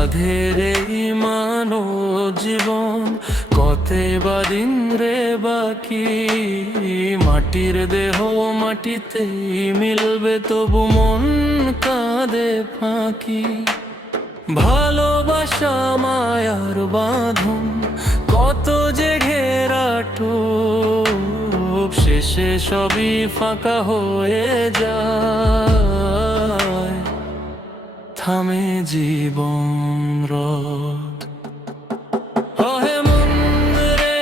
সাধের এই মানব জীবন কতে দিন রে বাকি, মাটির দেহ মাটিতেই মিলবে তবু মন কাঁদে ফাঁকি। ভালোবাসা মায়ার বাঁধন কত যে ঘেরাটোপ, শেষে সবই ফাঁকা হয়ে যায়, থামে জীবন রথ। ওহে মন রে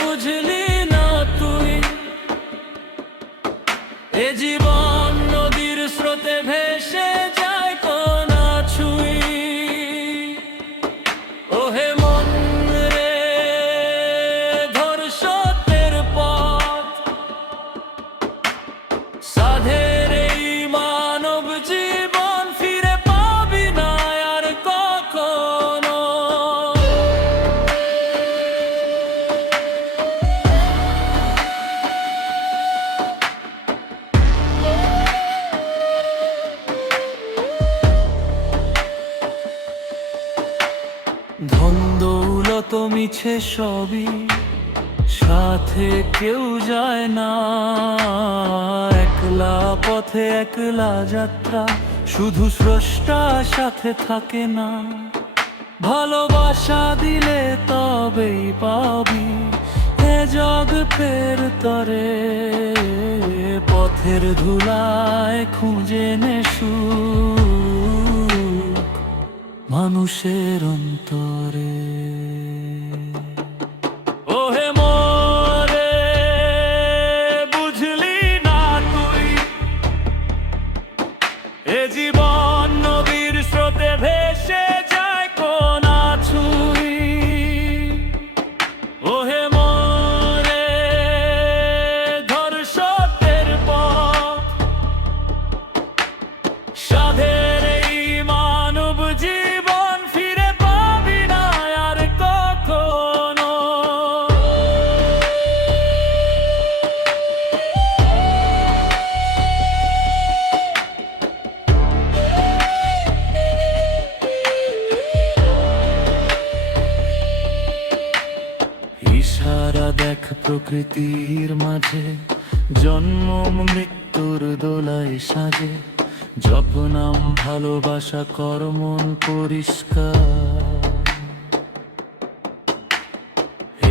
বুঝলি না তুই, এ জীবন নদীর স্রোতে ভেসে যায় কোনা ছুঁই। ওহে মন রে ধর সত্যের পথ, সাধের এই মানব জীবন ফিরে পাবি না আর কখনো। ধন দৌলত মিছে সবই, সাথে কেউ যায় না, একলা পথে একলা যাত্রা, শুধু স্রষ্টা সাথে থাকে না। ভালোবাসা দিলে তবেই পাবি এ জগতের তরে, পথের ধুলায় খুঁজে নে সুখ মানুষের অন্তরে। ওহে মোরে বুঝলি না তুই, এ জীবন নদীর স্রোতে ভেসে যায় কোনা ছুঁই। ওহে মোরে ধর সত্যের পথ, সাধের এই মানব জীবন ফিরে পাবি না আর কখনো। ইশারা দেখ প্রকৃতির মাঝে, জন্ম মৃত্যুর দোলায় সাজে, জপ নাম ভালোবাসা কর মন পরিষ্কার।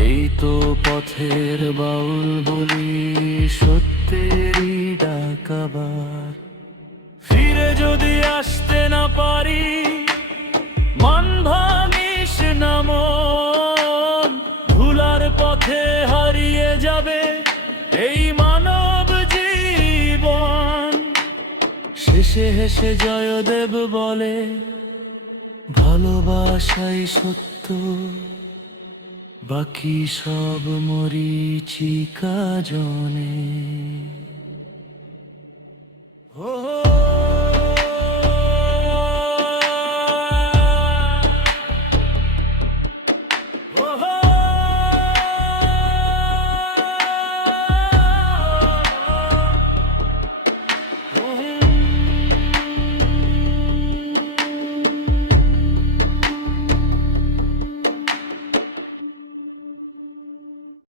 এই তো পথের বাউল বলি সত্যেরই ডাকাবার। ফিরে যদি আসতে না পারি মন ভাঙিস না মন, ভুলার পথে হারিয়ে যাবে এই মানব জীবন। শেষে হেসে জয়দেব বলে ভালোবাসাই সত্য, বাকি সব মরীচিকা জনে।